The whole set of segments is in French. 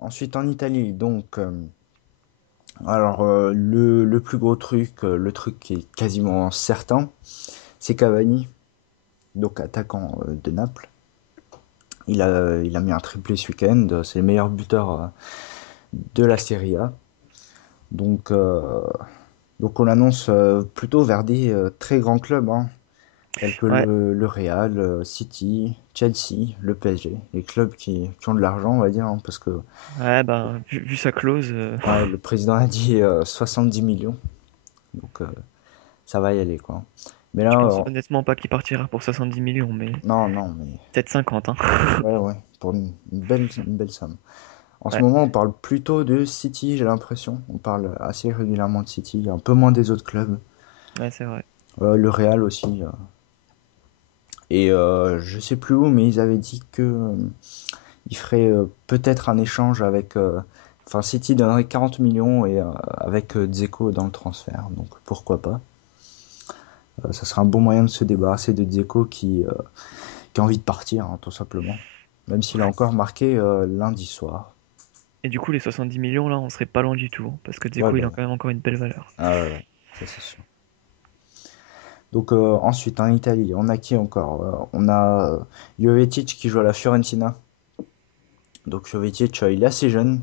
Ensuite en Italie, donc, le plus gros truc, le truc qui est quasiment certain, c'est Cavani, donc attaquant de Naples. Il a mis un triplé ce week-end, c'est le meilleur buteur de la Serie A. Donc, euh, donc on l'annonce plutôt vers des très grands clubs, hein, tels que Ouais, le Real, City, Chelsea, le PSG, les clubs qui ont de l'argent, on va dire, hein, parce que ouais, ben, vu sa clause, ouais, le président a dit 70 millions, donc ça va y aller, quoi. Mais je là, pense honnêtement pas qu'il partira pour 70 millions, mais non, non, mais peut-être 50, hein. ouais, ouais, pour une belle somme. En ce Ouais, moment, on parle plutôt de City, j'ai l'impression. On parle assez régulièrement de City, un peu moins des autres clubs. ouais, c'est vrai. Le Real aussi. Et je sais plus où, mais ils avaient dit que ils feraient peut-être un échange avec. Enfin, City donnerait 40 millions et avec Dzeko dans le transfert. Donc pourquoi pas. Ça serait un bon moyen de se débarrasser de Dzeko qui a envie de partir, hein, tout simplement. Même s'il a Ouais. encore marqué lundi soir. Et du coup, les 70 millions, là, on serait pas loin du tout, hein, parce que Ouais, Dzeko, il bah a ouais. quand même encore une belle valeur. Ah ouais, ouais, ça c'est sûr. Donc ensuite en Italie, on a qui encore? On a Jovetic qui joue à la Fiorentina. Donc Jovetic, il est assez jeune.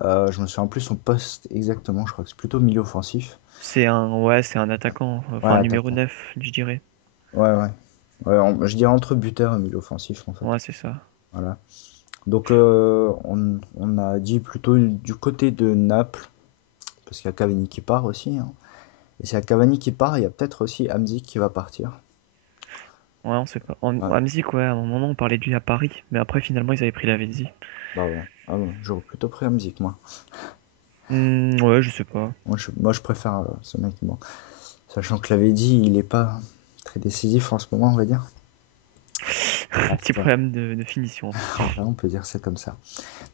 Je me souviens plus son poste exactement. Je crois que c'est plutôt milieu offensif. Ouais, c'est un attaquant, Ouais, enfin, numéro attaquant. 9, je dirais. Ouais, ouais. Ouais, je dirais entre buteur et milieu offensif en fait. Ouais, c'est ça. Voilà. Donc on a dit plutôt du côté de Naples, parce qu'il y a Cavani qui part aussi, hein. Et s'il y a Cavani qui part, il y a peut-être aussi Hamzik qui va partir. Ouais, on sait pas. Ouais, Hamzik, ouais, à un moment, on parlait de lui à Paris, mais après, finalement, ils avaient pris la Lavezzi. bah ouais. Ah ouais, j'aurais plutôt pris Hamzik moi. Ouais, je sais pas. Moi, je préfère ce mec. Bon. Sachant que je l'avais dit, il est pas très décisif en ce moment, on va dire. Un Ah, petit ouais. problème de finition. Voilà, on peut dire ça comme ça.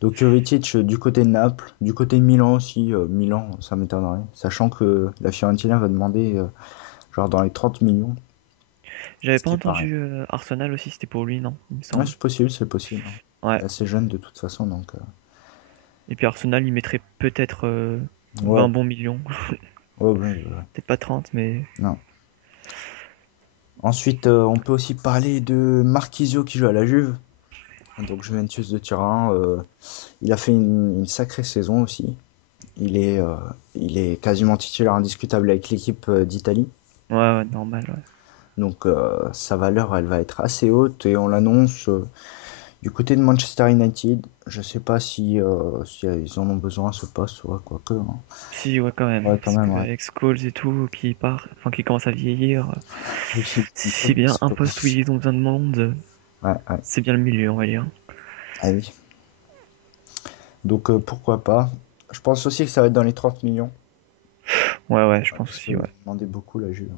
Donc Jovetic du côté de Naples, du côté de Milan aussi. Milan, ça m'étonnerait. Sachant que la Fiorentina va demander genre dans les 30 millions, J'avais ce pas qui paraît. entendu Arsenal aussi, c'était pour lui, non, il me Ouais, semble. c'est possible, c'est possible, hein. Il Ouais. est assez jeune de toute façon, donc Et puis Arsenal, il mettrait peut-être ouais, 20 bons millions. ouais, ouais, ouais. Peut-être pas 30, mais Non. Ensuite, on peut aussi parler de Marquisio qui joue à la Juve, donc Juventus de Turin. Il a fait une sacrée saison aussi. Il est, euh, il est quasiment titulaire indiscutable avec l'équipe d'Italie. ouais, ouais, normal, ouais. Donc sa valeur, elle va être assez haute et on l'annonce du côté de Manchester United. Je sais pas si ils en ont besoin à ce poste, ouais, quoique, hein. Si, ouais, quand même, Ouais, quand parce même, que ouais. avec Scholes et tout, qui part, enfin, qui commence à vieillir, Oui, il faut c'est bien c'est un pas poste où possible. ils ont besoin de monde, Ouais, ouais. c'est bien le milieu, on va dire. Ah oui. Donc pourquoi pas. Je pense aussi que ça va être dans les 30 millions. Ouais, ouais, je pense Parce aussi, qu'ils ouais. ont demandé beaucoup la Juve.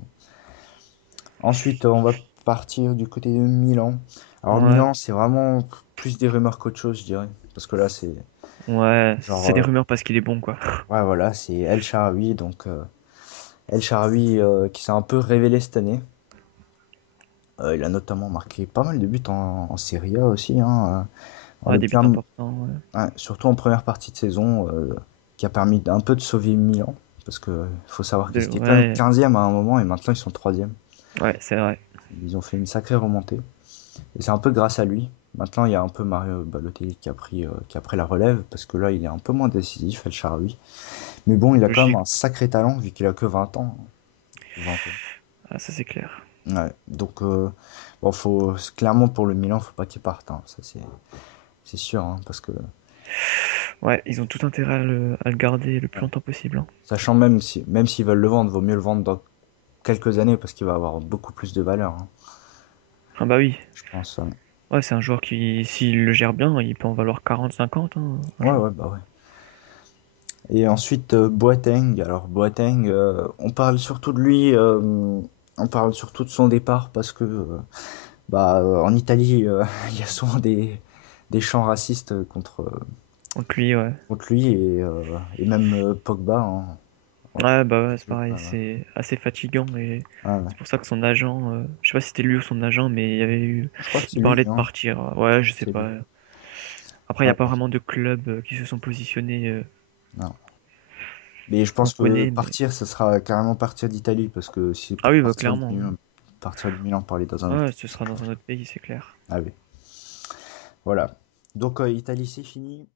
Ensuite, on va partir du côté de Milan. Alors Ouais, Milan, c'est vraiment plus des rumeurs qu'autre chose, je dirais. Parce que là, c'est ouais, genre, c'est des rumeurs parce qu'il est bon, quoi. ouais, voilà, c'est El Shaarawy. Donc El Shaarawy qui s'est un peu révélé cette année. Il a notamment marqué pas mal de buts en Serie A aussi, hein. Ouais, des Depuis buts importants, ouais. ouais, surtout en première partie de saison, qui a permis un peu de sauver Milan. Parce que faut savoir qu'ils étaient quand même Ouais, 15e à un moment et maintenant ils sont 3e. ouais, c'est vrai. Ils ont fait une sacrée remontée. Et c'est un peu grâce à lui. Maintenant, il y a un peu Mario Balotelli qui a pris la relève, parce que là, il est un peu moins décisif, El Shaarawy. Mais bon, il a quand même Logique. un sacré talent, vu qu'il a que 20 ans. 20 ans. Ah, ça c'est clair. Ouais, donc, bon, clairement pour le Milan, faut pas qu'il parte, hein. Ça, c'est sûr, hein, parce que, Ouais, ils ont tout intérêt à le garder le plus longtemps possible, hein. sachant même s'ils veulent le vendre, vaut mieux le vendre dans quelques années, parce qu'il va avoir beaucoup plus de valeur, hein, Ah bah oui. je pense. Ouais, Ouais, c'est un joueur qui, s'il le gère bien, il peut en valoir 40-50, hein, ouais, franchement. ouais, bah ouais. Et ensuite, Boateng. Alors, Boateng, on parle surtout de lui, on parle surtout de son départ parce que, en Italie, il y a souvent des chants racistes Donc lui, ouais. contre lui et même Pogba, hein. Ouais, Ouais, bah ouais, c'est ouais, pareil, ouais, c'est assez fatigant et ouais. c'est pour ça que son agent, je sais pas si c'était lui ou son agent, mais il y avait eu, Je crois que c'est il lui, parlait de hein. partir. Ouais, je sais C'est lui. pas. Après, il n'y a Ouais, pas vraiment de clubs qui se sont positionnés non. Mais je qu'on pense que connaît, mais... partir, ça sera carrément partir d'Italie, parce que si c'est Ah pour oui, bah clairement, hein. partir du Milan pour aller dans un autre Ouais, club, ce c'est sera pas... dans un autre pays, c'est clair. Ah oui, voilà. Donc Italie, c'est fini.